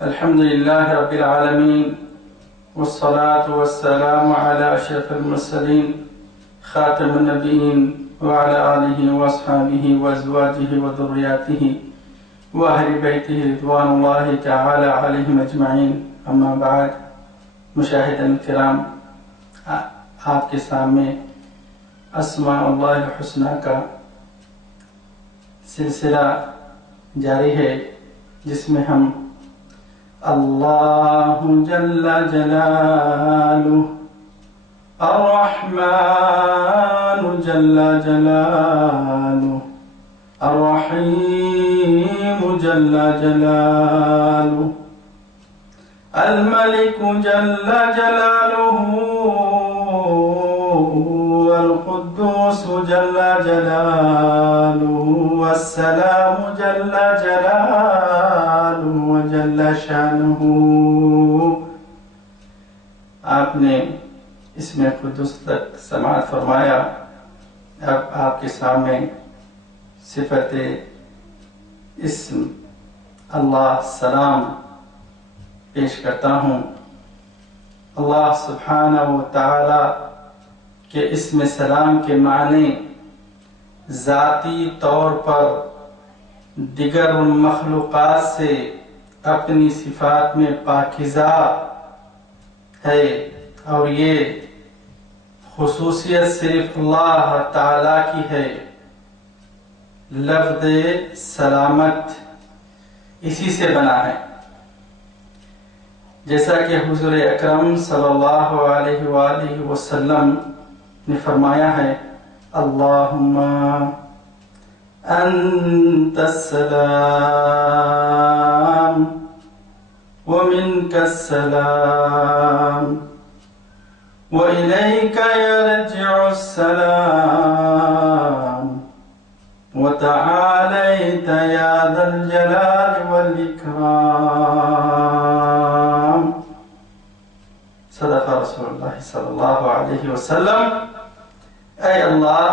الحمد لله رب العالمين والصلاة والسلام على أشرف المرسلين خاتم النبيين وعلى آله وأصحابه وأزواجه وذرياته وأهل بيته رضوان الله تعالى عليهم أجمعين. أما بعد. مشاہدین الکرام، آپ کے سامنے اسماء اللہ الحسنی کا سلسلہ جاری ہے، جس میں ہم اللہ جل جلالہ، الرحمن جل جلالہ، الرحیم جل جلالہ، الملك جل جلالہ، القدوس جل جلالہ، السلام جل جلالہ وجل شانہ. آپ نے اس میں قدوس تک سماعت فرمایا. اب آپ کے سامنے صفت اسم اللہ سلام پیش کرتا ہوں. اللہ سبحانہ و تعالی کے اسم سلام کے معنی ذاتی طور پر دیگر مخلوقات سے اپنی صفات میں پاکیزہ ہے، اور یہ خصوصیت صرف اللہ تعالی کی ہے. لفظ سلامت اسی سے بنا ہے، جیسا کہ حضور اکرم صلی اللہ علیہ وآلہ وسلم نے فرمایا ہے: اللہم انت السلام ومنک السلام وإلیک یرجع السلام وتعالیت یا ذا الجلال والإکرام. صدق رسول اللہ صلی اللہ علیہ وسلم. اے اللہ،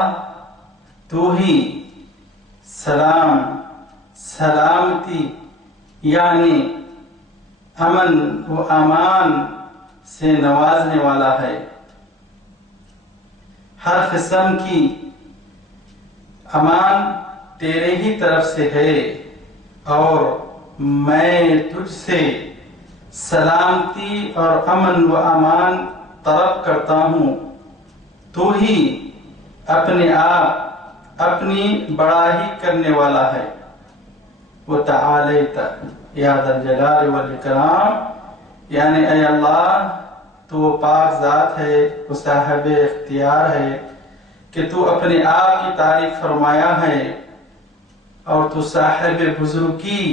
تو ہی سلام، سلامتی یعنی امن و امان سے نوازنے والا ہے. ہر قسم کی امان تیرے ہی طرف سے ہے، اور میں تجھ سے سلامتی اور امن و امان طلب کرتا ہوں. تو ہی اپنے آپ اپنی بڑائی کرنے والا ہے. وتعالیت یا ذا الجلال والاکرام یعنی اے اللہ، تو پاک ذات ہے، وہ صاحب اختیار ہے کہ تو اپنے آپ کی تعریف فرمایا ہے، اور تو صاحب بزرگی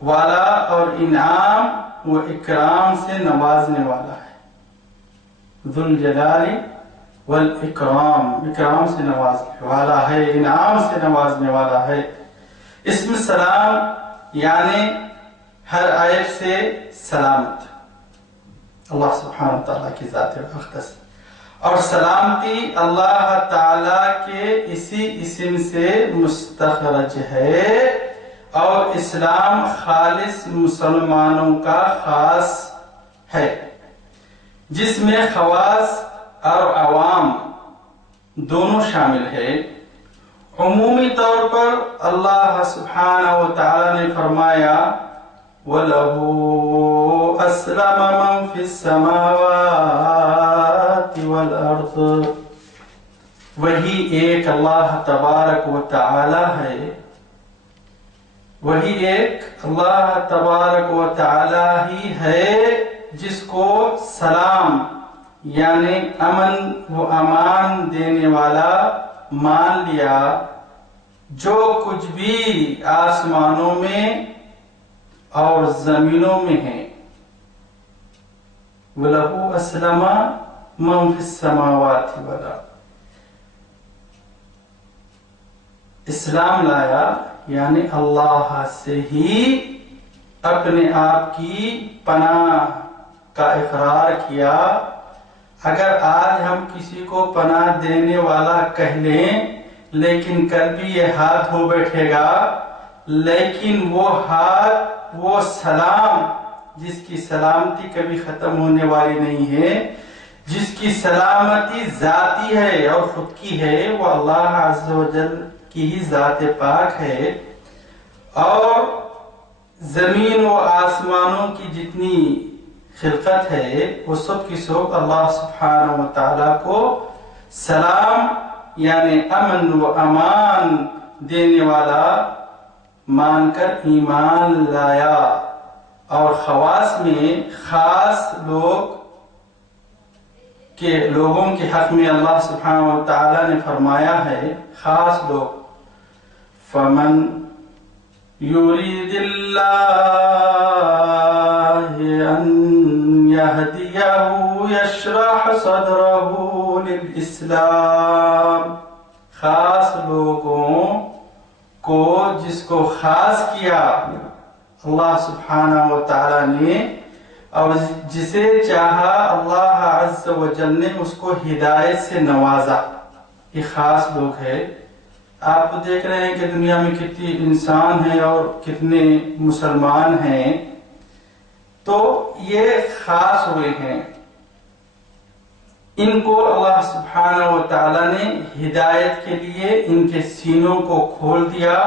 والا اور انعام و اکرام سے نوازنے والا ہے. ذو الجلال والاکرام، اکرام سے نوازنے والا ہے، انعام سے نوازنے والا ہے. اسم سلام یعنی ہر عیب سے سلامت، اللہ سبحانہ تعالیٰ کی ذات اقدس، اور سلامتی اللہ تعالیٰ کے اسی اسم سے مستخرج ہے. اور اسلام خالص مسلمانوں کا خاص ہے، جس میں خواص اور عوام دونوں شامل ہے. عمومی طور پر اللہ سبحانہ و تعالی نے فرمایا: وَلَهُ أَسْلَمَ مَنْ فِي السَّمَاوَاتِ وَالْأَرْضِ. وہی ایک اللہ تبارک و تعالی ہے، وہی ایک اللہ تبارک و تعالی ہی ہے جس کو سلام یعنی امن و امان دینے والا مان لیا. جو کچھ بھی آسمانوں میں اور زمینوں میں ہے. وَلَهُ أَسْلَمَ مَنْ فِي السَّمَاوَاتِ وَالْأَرْضِ. اسلام لایا یعنی اللہ سے ہی اپنے آپ کی پناہ کا اقرار کیا. اگر آج ہم کسی کو پناہ دینے والا کہہ لیں، لیکن کل بھی یہ ہاتھ ہو بیٹھے گا لیکن وہ ہاتھ، وہ سلام جس کی سلامتی کبھی ختم ہونے والی نہیں ہے، جس کی سلامتی ذاتی ہے اور خود کی ہے، وہ اللہ عز و جل کی ہی ذات پاک ہے. اور زمین و آسمانوں کی جتنی خلقت ہے وہ سب کی سب اللہ سبحانہ و تعالیٰ کو سلام یعنی امن و امان دینے والا مان کر ایمان لایا. اور خواص میں خاص لوگوں کے حق میں اللہ سبحانہ و تعالیٰ نے فرمایا ہے، خاص لوگ، فمن یرید اللہ ان یہدیہ یشرح صدرہ للاسلام. خاص لوگوں کو جس کو خاص کیا اللہ سبحانہ و تعالیٰ نے، اور جسے چاہا اللہ عز و جل نے اس کو ہدایت سے نوازا. یہ خاص لوگ ہیں. آپ تو دیکھ رہے ہیں کہ دنیا میں کتنے انسان ہیں اور کتنے مسلمان ہیں، تو یہ خاص ہوئے ہیں. ان کو اللہ سبحانہ و تعالیٰ نے ہدایت کے لیے ان کے سینوں کو کھول دیا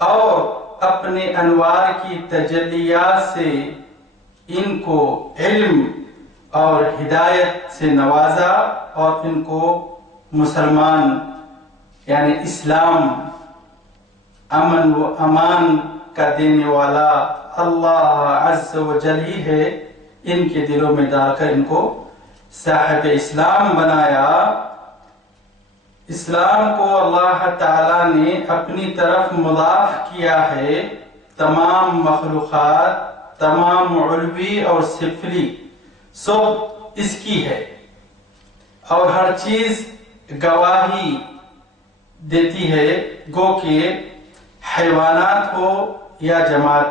اور اپنے انوار کی تجلیات سے ان کو علم اور ہدایت سے نوازا اور ان کو مسلمان یعنی اسلام، امن و امان کا دینے والا اللہ عز و جل ہی ہے، ان کے دلوں میں ڈال کر ان کو صاحب اسلام بنایا. اسلام کو اللہ تعالیٰ نے اپنی طرف مضاف کیا ہے. تمام مخلوقات، تمام علوی اور سفلی سب اس کی ہے، اور ہر چیز گواہی دیتی ہے، گو کہ حیوانات ہو یا جماد،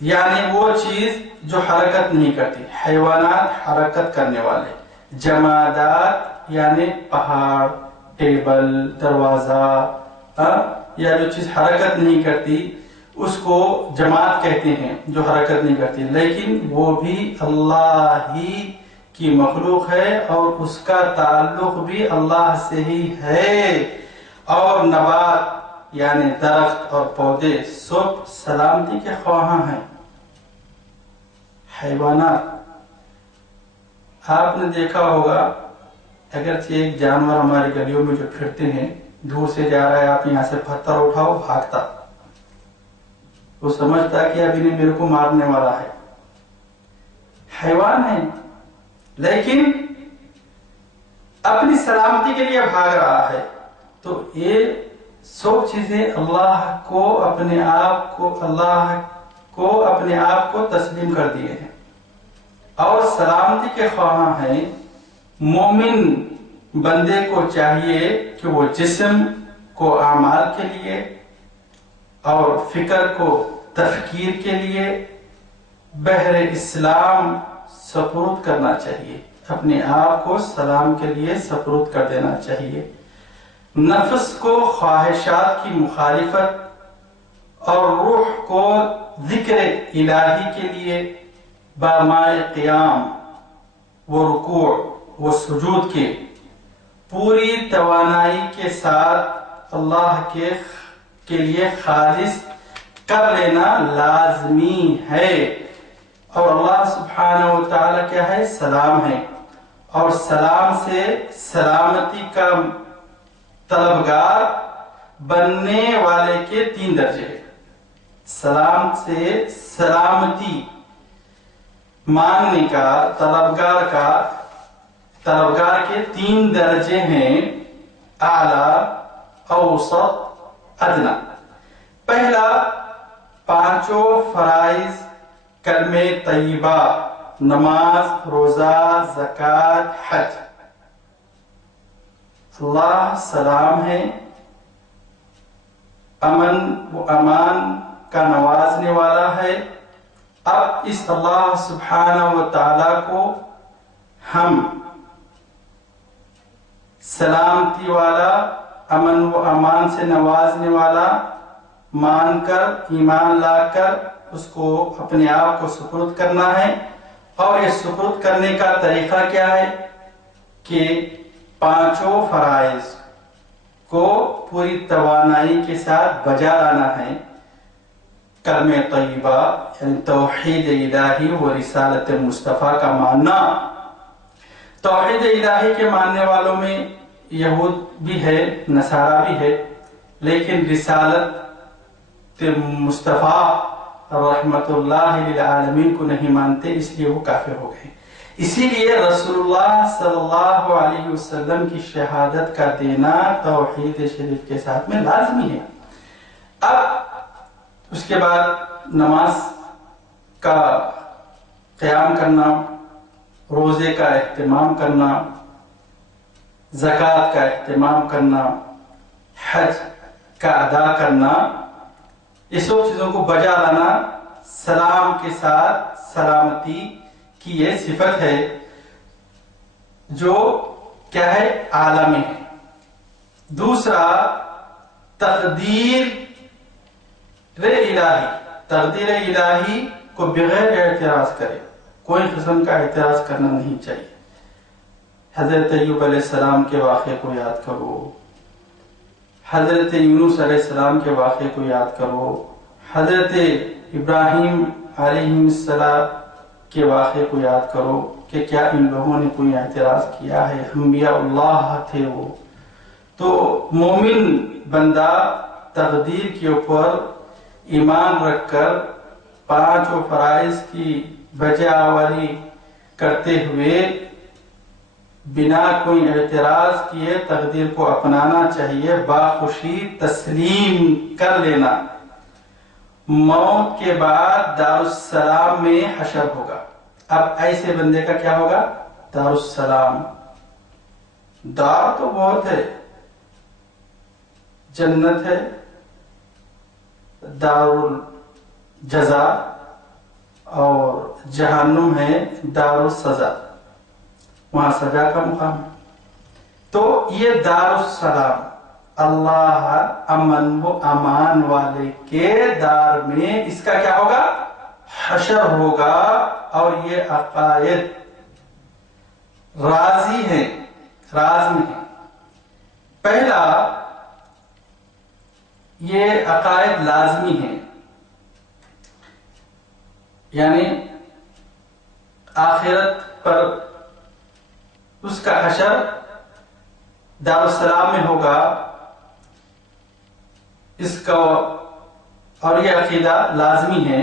یعنی وہ چیز جو حرکت نہیں کرتی. حیوانات حرکت کرنے والے، جمادات یعنی پہاڑ، ٹیبل، دروازہ، یا جو چیز حرکت نہیں کرتی اس کو جماد کہتے ہیں جو حرکت نہیں کرتی، لیکن وہ بھی اللہ ہی کی مخلوق ہے اور اس کا تعلق بھی اللہ سے ہی ہے. اور نبات یعنی درخت اور پودے سب سلامتی کے خواہاں ہیں. حیوانات آپ نے دیکھا ہوگا، اگرچہ ایک جانور ہماری گلیوں میں جو پھرتے ہیں، دور سے جا رہا ہے، آپ یہاں سے پتھر اٹھاؤ، بھاگتا، وہ سمجھتا ہے کہ اب انہیں میرے کو مارنے والا ہے. حیوان ہے لیکن اپنی سلامتی کے لیے بھاگ رہا ہے. تو یہ سب چیزیں اللہ کو اپنے آپ کو تسلیم کر دیے ہیں اور سلامتی کے خواہاں ہیں. مومن بندے کو چاہیے کہ وہ جسم کو اعمال کے لیے اور فکر کو تفکیر کے لیے بحر اسلام سپرد کرنا چاہیے، اپنے آپ کو سلام کے لیے سپرد کر دینا چاہیے. نفس کو خواہشات کی مخالفت اور روح کو ذکر الہی کے لیے بامائے قیام و رکوع و سجود کے پوری توانائی کے ساتھ اللہ کے لیے خالص کر لینا لازمی ہے. اور اللہ سبحانہ و تعالیٰ کیا ہے؟ سلام ہے، اور سلام سے سلامتی کا طلبگار بننے والے کے 3 درجے ہیں. سلام سے سلامتی مانگنے کا طلبگار کے 3 درجے ہیں، اعلیٰ، اوسط، ادنیٰ. پہلا 5 فرائض، کلمہ طیبہ، نماز، روزہ، زکوٰۃ، حج. اللہ سلام ہے، امن و امان کا نوازنے والا ہے. اب اس اللہ سبحانہ و تعالیٰ کو ہم سلامتی والا امن و امان سے نوازنے والا مان کر ایمان لا کر اس کو اپنے آپ کو سپرد کرنا ہے۔ اور یہ سپرد کرنے کا طریقہ کیا ہے کہ پانچوں فرائض کو پوری توانائی کے ساتھ بجا لانا ہے۔ کلمہ طیبہ یعنی توحید الہی و رسالت مصطفیٰ کا ماننا۔ توحید الہی کے ماننے والوں میں یہود بھی ہے، نصارہ بھی ہے، لیکن رسالت مصطفیٰ رحمت اللہ للعالمین کو نہیں مانتے، اس لیے وہ کافر ہو گئے۔ اسی لیے رسول اللہ صلی اللہ علیہ وسلم کی شہادت کا دینا توحید شریف کے ساتھ میں لازمی ہے۔ اب اس کے بعد نماز کا قیام کرنا، روزے کا اہتمام کرنا، زکوٰۃ کا اہتمام کرنا، حج کا ادا کرنا، یہ سب چیزوں کو بجا لانا سلام کے ساتھ سلامتی کی یہ صفت ہے جو کیا ہے؟ عالمی ہے۔ دوسرا تقدیر الہی، تقدیر الہی کو بغیر اعتراض کرے، کوئی قسم کا اعتراض کرنا نہیں چاہیے۔ حضرت ایوب علیہ السلام کے واقعے کو یاد کرو، حضرت یونس علیہ السلام کے واقعے کو یاد کرو، حضرت ابراہیم علیہ السلام کے واقعے کو یاد کرو کہ کیا ان لوگوں نے کوئی اعتراض کیا ہے؟ انبیاء اللہ تھے وہ۔ تو مومن بندہ تقدیر کے اوپر ایمان رکھ کر پانچوں فرائض کی بجا آوری کرتے ہوئے بنا کوئی اعتراض کیے تقدیر کو اپنانا چاہیے، باخوشی تسلیم کر لینا۔ موت کے بعد دارالسلام میں حشر ہوگا۔ اب ایسے بندے کا کیا ہوگا؟ دارالسلام۔ دار تو بہت ہے، جنت ہے، دار الجزا، اور جہنم ہے دار السزا، وہاں سزا کا مقام ہے۔ تو یہ دار السلام، اللہ امن و امان والے کے دار میں اس کا کیا ہوگا؟ حشر ہوگا۔ اور یہ عقائد راضی ہے، راز میں ہے۔ پہلا یہ عقائد لازمی ہے، یعنی آخرت پر اس کا حشر دارالسلام میں ہوگا، اس کا اور یہ عقیدہ لازمی ہے۔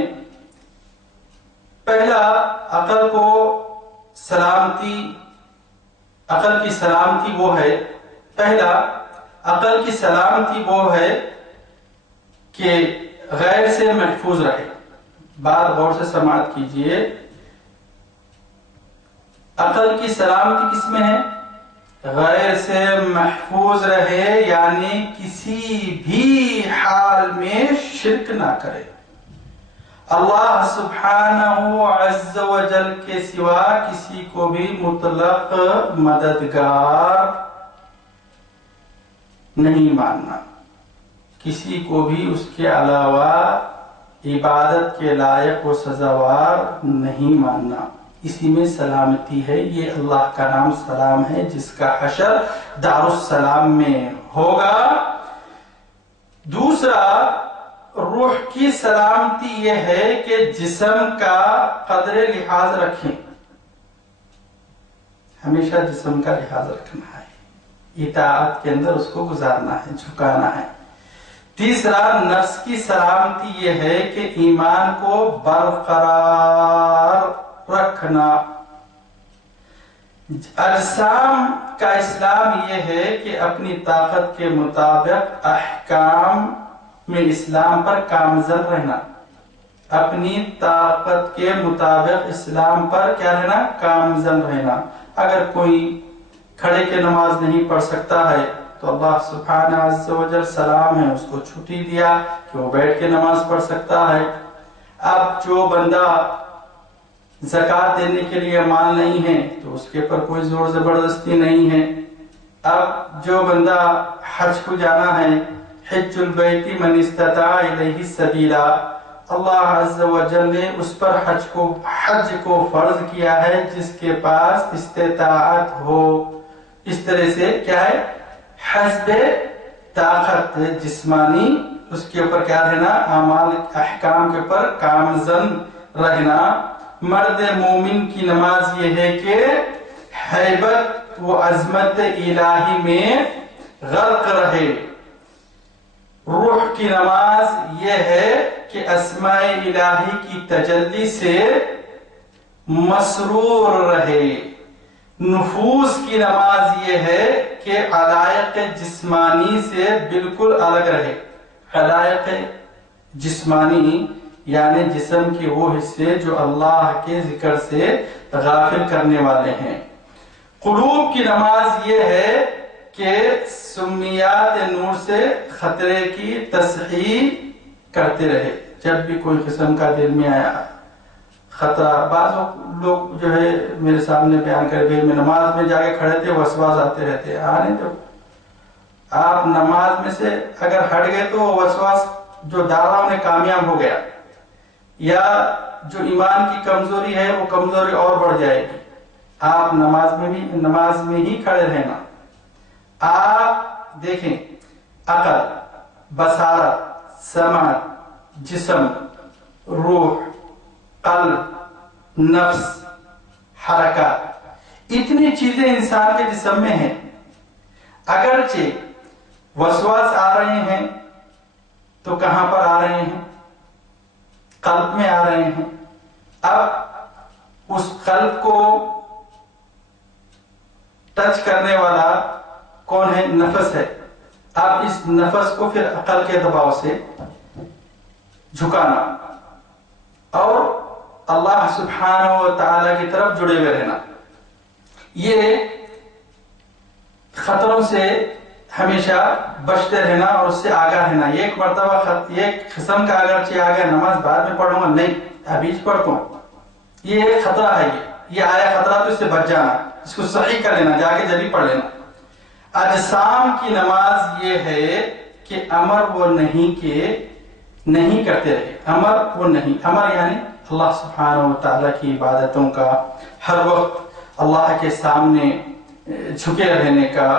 پہلا عقل کو سلامتی، عقل کی سلامتی وہ ہے، پہلا عقل کی سلامتی وہ ہے کہ غیر سے محفوظ رہے۔ بات غور سے سماعت کیجئے، عقل کی سلامتی کس میں ہے؟ غیر سے محفوظ رہے، یعنی کسی بھی حال میں شرک نہ کرے، اللہ سبحانہ عز و جل کے سوا کسی کو بھی مطلق مددگار نہیں ماننا، کسی کو بھی اس کے علاوہ عبادت کے لائق و سزاوار نہیں ماننا، اسی میں سلامتی ہے۔ یہ اللہ کا نام سلام ہے جس کا حشر دارالسلام میں ہوگا۔ دوسرا روح کی سلامتی یہ ہے کہ جسم کا قدر لحاظ رکھیں، ہمیشہ جسم کا لحاظ رکھنا ہے، اطاعت کے اندر اس کو گزارنا ہے، جھکانا ہے۔ تیسرا نفس کی سلامتی یہ ہے کہ ایمان کو برقرار رکھنا۔ اجسام کا اسلام یہ ہے کہ اپنی طاقت کے مطابق احکام میں اسلام پر کامزن رہنا، اپنی طاقت کے مطابق اسلام پر کیا رہنا؟ کامزن رہنا۔ اگر کوئی کھڑے کے نماز نہیں پڑھ سکتا ہے تو اللہ سبحانہ عز و جل سلام ہے، اس کو چھٹی دیا کہ وہ بیٹھ کے نماز پڑھ سکتا ہے۔ اب جو بندہ زکوٰۃ دینے کے لیے مال نہیں ہے تو اس کے پر کوئی زور زبردستی نہیں ہے۔ اب جو بندہ حج کو جانا ہے. حج البیت من استطاع الیہ السبیلا، اللہ عز و جل نے اس پر حج کو فرض کیا ہے جس کے پاس استطاعت ہو. اس طرح سے کیا ہے، حسب طاقت جسمانی اس کے اوپر کیا رہنا، اعمال احکام کے اوپر کامزن رہنا. مرد مومن کی نماز یہ ہے کہ ہیبت و عظمت الہی میں غرق رہے. روح کی نماز یہ ہے کہ اسماء الہی کی تجلی سے مسرور رہے. نفوس کی نماز یہ ہے کہ علائق جسمانی سے بالکل الگ رہے. علائق جسمانی یعنی جسم کے وہ حصے جو اللہ کے ذکر سے غافل کرنے والے ہیں. قلوب کی نماز یہ ہے کہ سمیات نور سے خطرے کی تصحیح کرتے رہے. جب بھی کوئی قسم کا دل میں آیا خطرہ، بعض لوگ جو ہے میرے سامنے بیان کرے میں نماز میں جا کے کھڑے تھے وسواس آتے رہتے. آنے تو آپ نماز میں سے اگر ہٹ گئے تو وسواس جو دارا انہیں کامیاب ہو گیا، یا جو ایمان کی کمزوری ہے وہ کمزوری اور بڑھ جائے گی. آپ نماز میں ہی کھڑے رہنا. آپ دیکھیں عقل، بصارت، سماعت، جسم، روح، قلب، نفس، حرکات، اتنی چیزیں انسان کے جسم میں ہیں. اگرچہ وسواس آ رہے ہیں تو کہاں پر آ رہے ہیں؟ قلب میں آ رہے ہیں. اب اس قلب کو ٹچ کرنے والا کون ہے؟ نفس ہے. اب اس نفس کو پھر عقل کے دباؤ سے جھکانا اور اللہ سبحانہ و تعالی کی طرف جڑے ہوئے رہنا. یہ خطروں سے ہمیشہ بچتے رہنا اور اس سے آگاہ رہنا. ایک مرتبہ ایک قسم کا اگرچہ آ گیا نماز بعد میں پڑھوں گا، نہیں ابھی پڑھتا ہوں، یہ ایک خطرہ ہے. یہ آیا خطرہ تو اس سے بچ جانا، اس کو صحیح کر لینا، جا کے جبھی پڑھ لینا. اجسام کی نماز یہ ہے کہ امر وہ نہیں کہ نہیں کرتے رہے. امر وہ نہیں، امر یعنی اللہ سبحانہ و تعالیٰ کی عبادتوں کا، ہر وقت اللہ کے سامنے جھکے رہنے کا،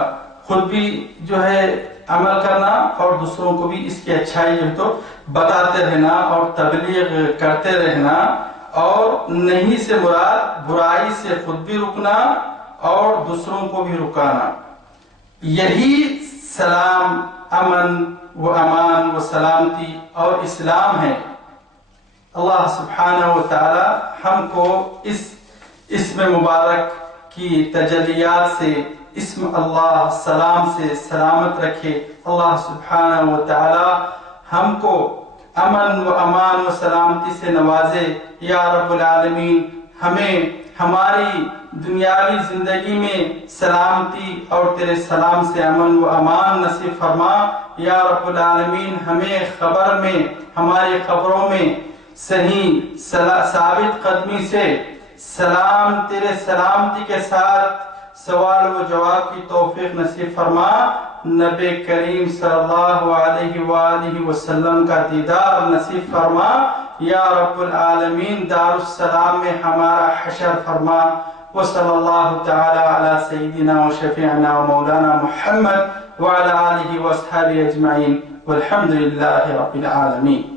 خود بھی جو ہے عمل کرنا اور دوسروں کو بھی اس کی اچھائی جو ہے تو بتاتے رہنا اور تبلیغ کرتے رہنا. اور نہیں سے مراد برائی سے خود بھی رکنا اور دوسروں کو بھی رکانا. یہی سلام، امن و امان و سلامتی اور اسلام ہے. اللہ سبحانہ و تعالی ہم کو اس اسم مبارک کی تجلیات سے، اسم اللہ سلام سے سلامت رکھے. اللہ سبحانہ و تعالی ہم کو امن و امان و سلامتی سے نوازے. یا رب العالمین ہمیں ہماری دنیاوی زندگی میں سلامتی اور تیرے سلام سے امن و امان نصیب فرما. یا رب العالمین ہمیں خبر میں، ہماری خبروں میں صحیح ثابت قدمی سے سلام، تیرے سلامتی کے ساتھ سوال و جواب کی توفیق نصیب فرما. نبی کریم صلی اللہ علیہ وآلہ وسلم کا دیدار نصیب فرما. یا رب العالمین دار السلام میں ہمارا حشر فرما. وصلی اللہ تعالی علی سیدنا و شفیعنا و مولانا محمد وعلی آلہ و اصحابہ اجمعین والحمد للہ رب العالمین.